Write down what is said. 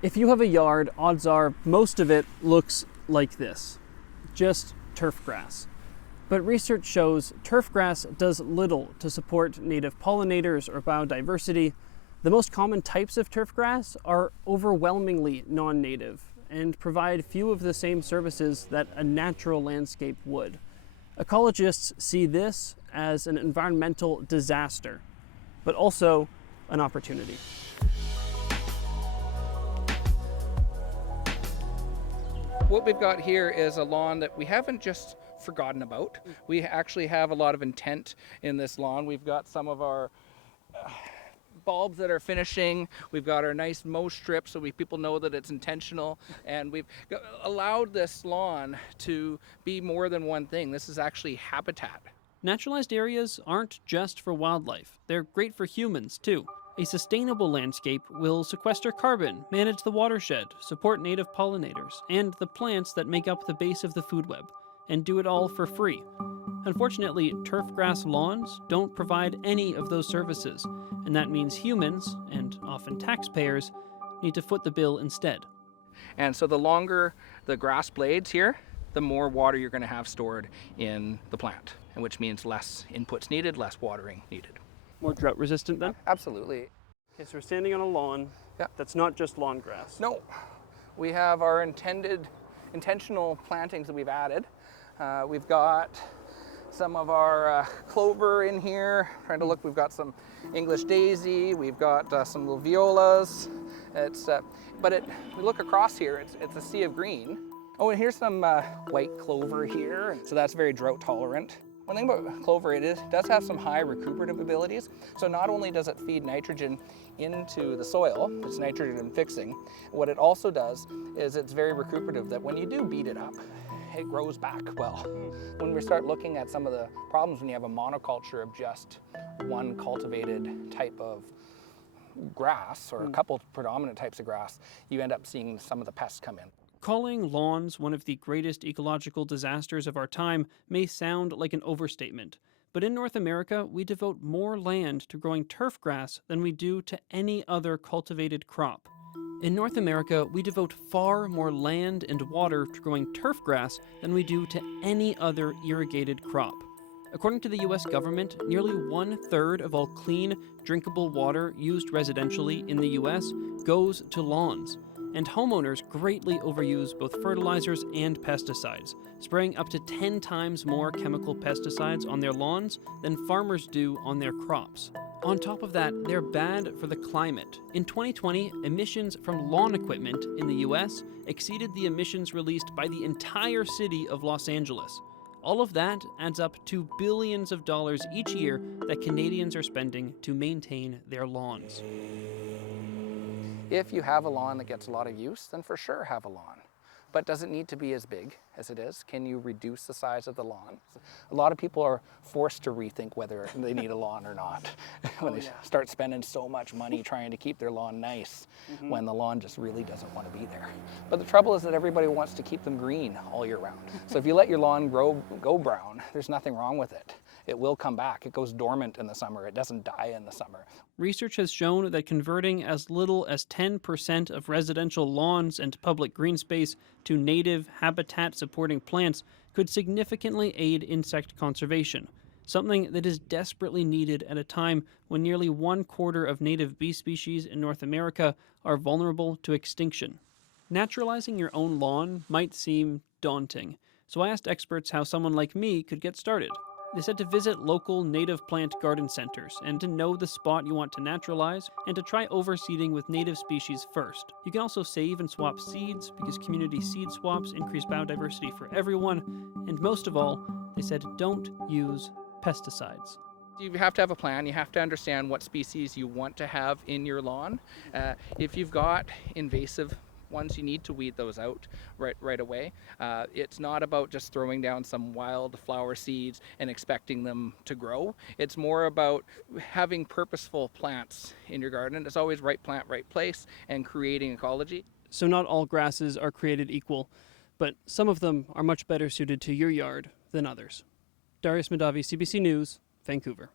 If you have a yard, odds are most of it looks like this, just turf grass. But research shows turf grass does little to support native pollinators or biodiversity. The most common types of turf grass are overwhelmingly non-native and provide few of the same services that a natural landscape would. Ecologists see this as an environmental disaster, but also an opportunity. What we've got here is a lawn that we haven't just forgotten about. We actually have a lot of intent in this lawn. We've got some of our bulbs that are finishing. We've got our nice mow strip so people know that it's intentional. And we've allowed this lawn to be more than one thing. This is actually habitat. Naturalized areas aren't just for wildlife. They're great for humans, too. A sustainable landscape will sequester carbon, manage the watershed, support native pollinators, and the plants that make up the base of the food web, and do it all for free. Unfortunately, turf grass lawns don't provide any of those services, and that means humans, and often taxpayers, need to foot the bill instead. And so the longer the grass blades here, the more water you're going to have stored in the plant, and which means less inputs needed, less watering needed. More drought resistant then? Absolutely. Okay, so we're standing on a lawn that's not just lawn grass. No, we have our intentional plantings that we've added. We've got some of our clover in here. Trying to look, we've got some English daisy. We've got some little violas. We look across here. It's a sea of green. Oh, and here's some white clover here. So that's very drought tolerant. One thing about clover, it does have some high recuperative abilities. So not only does it feed nitrogen into the soil, it's nitrogen fixing, what it also does is it's very recuperative, that when you do beat it up, it grows back well. When we start looking at some of the problems when you have a monoculture of just one cultivated type of grass or a couple predominant types of grass, you end up seeing some of the pests come in. Calling lawns one of the greatest ecological disasters of our time may sound like an overstatement, but in North America, we devote more land to growing turf grass than we do to any other cultivated crop. In North America, we devote far more land and water to growing turf grass than we do to any other irrigated crop. According to the US government, nearly 1/3 of all clean, drinkable water used residentially in the US goes to lawns. And homeowners greatly overuse both fertilizers and pesticides, spraying up to 10 times more chemical pesticides on their lawns than farmers do on their crops. On top of that, they're bad for the climate. In 2020, emissions from lawn equipment in the US exceeded the emissions released by the entire city of Los Angeles. All of that adds up to billions of dollars each year that Canadians are spending to maintain their lawns. If you have a lawn that gets a lot of use, then for sure have a lawn. But does it need to be as big as it is? Can you reduce the size of the lawn? A lot of people are forced to rethink whether they need a lawn or not when they start spending so much money trying to keep their lawn nice when the lawn just really doesn't want to be there. But the trouble is that everybody wants to keep them green all year round. So if you let your lawn go brown, there's nothing wrong with it. It will come back. It goes dormant in the summer. It doesn't die in the summer. Research has shown that converting as little as 10% of residential lawns and public green space to native habitat-supporting plants could significantly aid insect conservation, something that is desperately needed at a time when nearly 1/4 of native bee species in North America are vulnerable to extinction. Naturalizing your own lawn might seem daunting, so I asked experts how someone like me could get started. They said to visit local native plant garden centers and to know the spot you want to naturalize and to try overseeding with native species first. You can also save and swap seeds because community seed swaps increase biodiversity for everyone. And most of all, they said don't use pesticides. You have to have a plan. You have to understand what species you want to have in your lawn. If you've got invasive ones, you need to weed those out right away. It's not about just throwing down some wildflower seeds and expecting them to grow. It's more about having purposeful plants in your garden. It's always right plant, right place, and creating ecology. So not all grasses are created equal, but some of them are much better suited to your yard than others. Darius Mahdavi, CBC News, Vancouver.